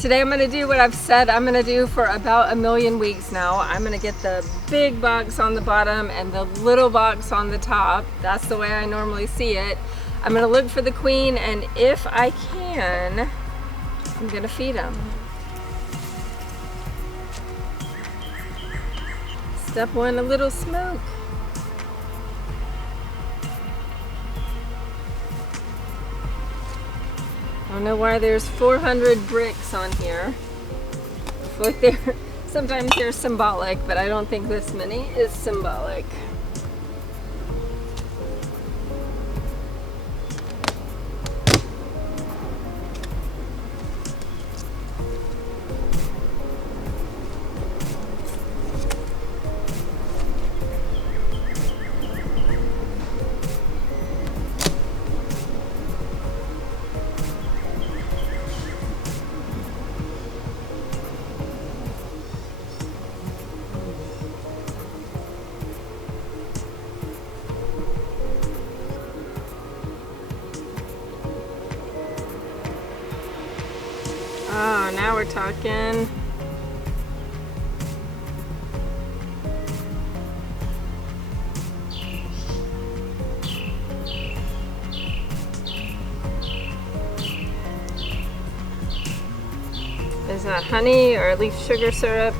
Today I'm going to do what I've said I'm going to do for about 1,000,000 weeks now. I'm going to get the big box on the bottom and the little box on the top. That's the way I normally see it. I'm going to look for the queen, and if I can, I'm going to feed them. Step one, a little smoke. I don't know why there's 400 bricks on here. I feel like sometimes they're symbolic, but I don't think this many is symbolic. Oh, now we're talking. Is that honey or leaf sugar syrup?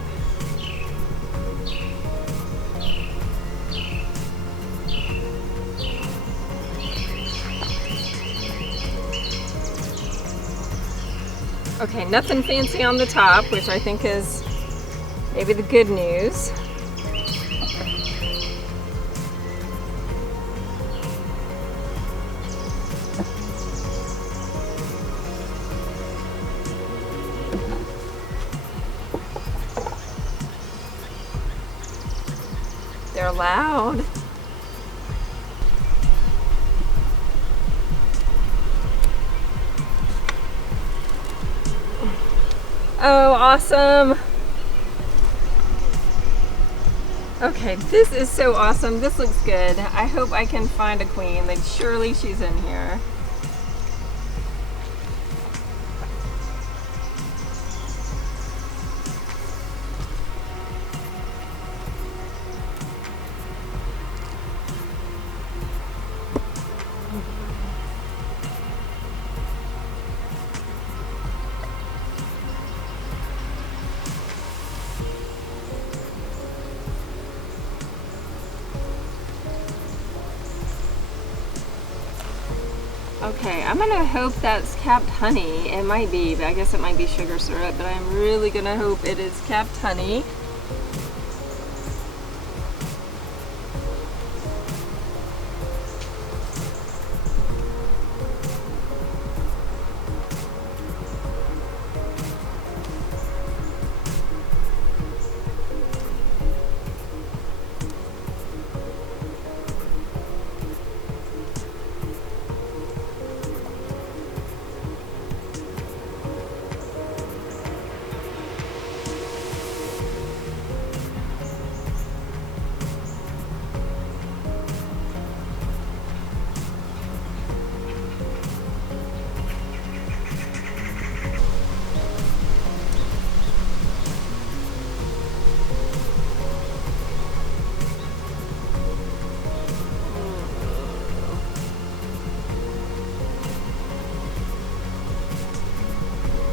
Okay, nothing fancy on the top, which I think is maybe the good news. They're loud. Oh, awesome. Okay, this is so awesome. This looks good. I hope I can find a queen. Like, surely she's in here. Okay, I'm gonna hope that's capped honey. It might be, but I guess it might be sugar syrup, but I'm really gonna hope it is capped honey.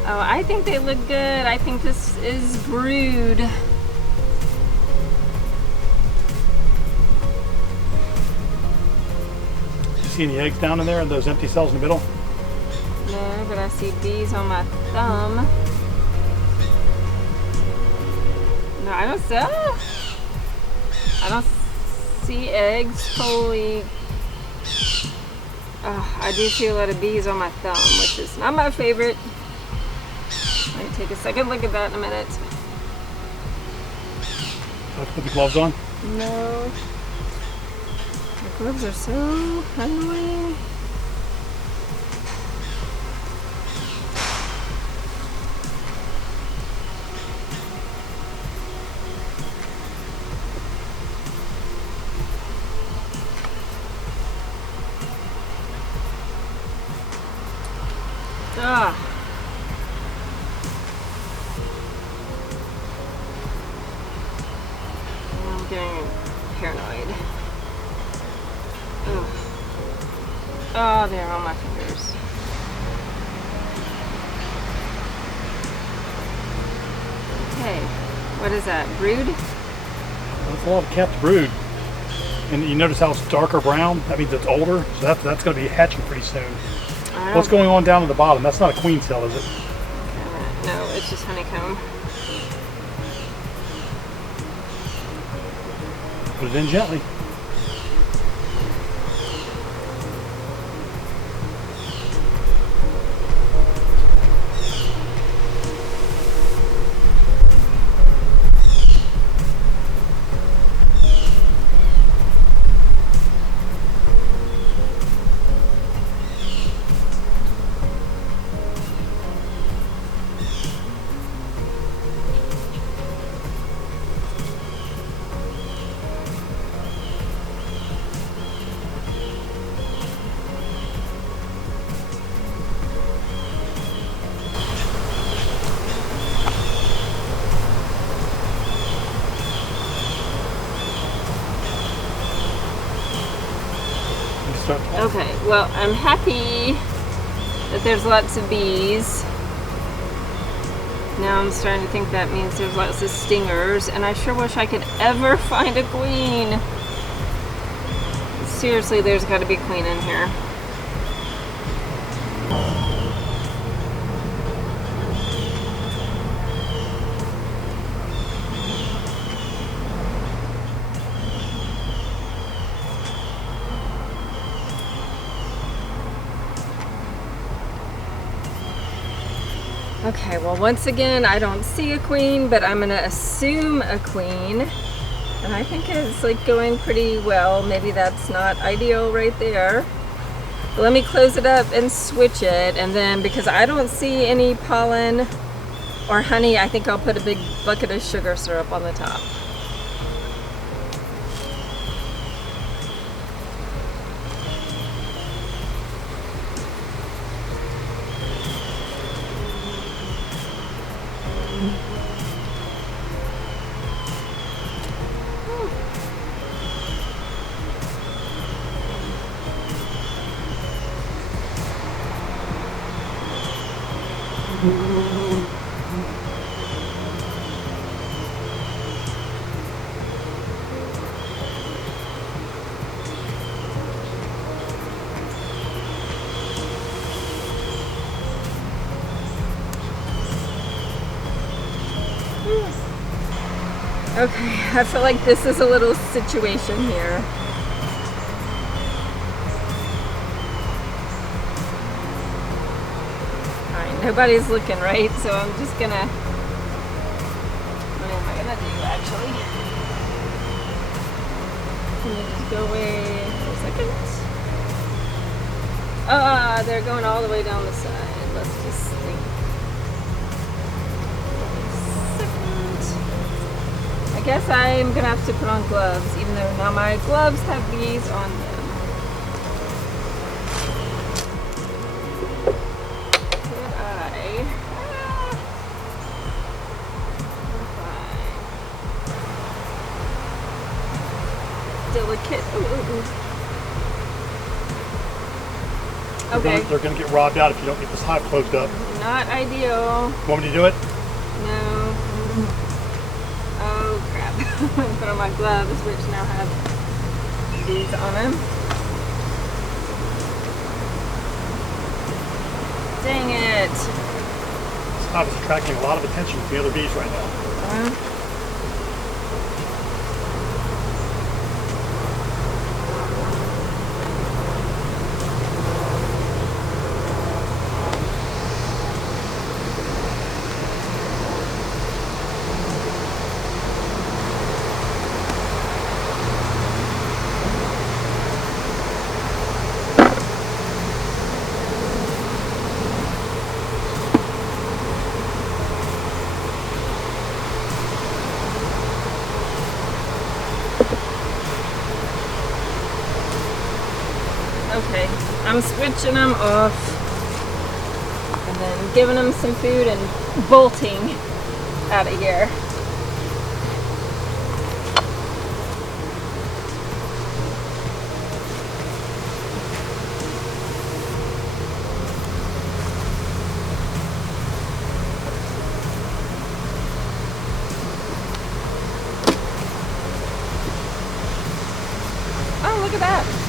Oh, I think they look good. I think this is brood. You see any eggs down in there in those empty cells in the middle? No, but I see bees on my thumb. No, I don't see eggs. Holy. Oh, I do see a lot of bees on my thumb, which is not my favorite. Let me take a second look at that in a minute. Have to put the gloves on? No. The gloves are so annoying. Ah. Oh, they're on my fingers. Okay, what is that, brood? That's a lot of capped brood. And you notice how it's darker brown? That means it's older, so that's going to be hatching pretty soon. What's going on down at the bottom? That's not a queen cell, is it? No, it's just honeycomb. Put it in gently. Okay, well, I'm happy that there's lots of bees. Now I'm starting to think that means there's lots of stingers, and I sure wish I could ever find a queen. Seriously, there's got to be a queen in here. Okay, well, once again, I don't see a queen, but I'm gonna assume a queen. And I think it's like going pretty well. Maybe that's not ideal right there. But let me close it up and switch it. And then because I don't see any pollen or honey, I think I'll put a big bucket of sugar syrup on the top. Okay, I feel like this is a little situation here. Alright, nobody's looking, right? So I'm just gonna... What am I gonna do, actually? Can you just go away for a second? Ah, they're going all the way down the side. Let's just think. I guess I'm gonna have to put on gloves, even though now my gloves have bees on them. Could I? Delicate. Ooh. Okay. They're gonna get robbed out if you don't get this hive closed up. Not ideal. Want me to do it? No. Oh crap. I'm gonna put on my gloves, which now have bees on them. Dang it. This hive is attracting a lot of attention from the other bees right now. Okay, I'm switching them off and then giving them some food and bolting out of here. at that.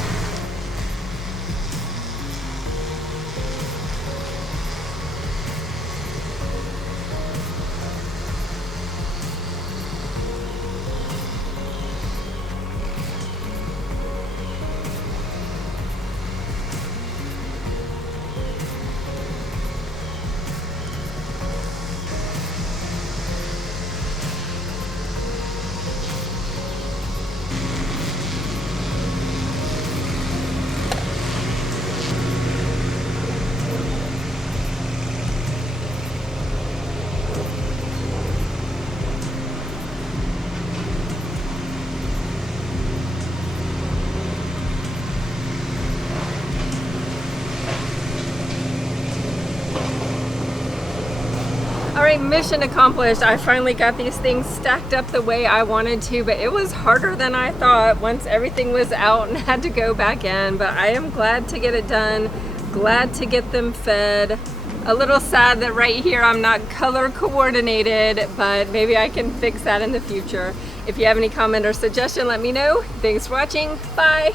Alright, mission accomplished. I finally got these things stacked up the way I wanted to, but it was harder than I thought once everything was out and had to go back in. But I am glad to get it done, glad to get them fed. A little sad that right here I'm not color coordinated, but maybe I can fix that in the future. If you have any comment or suggestion, let me know. Thanks for watching. Bye!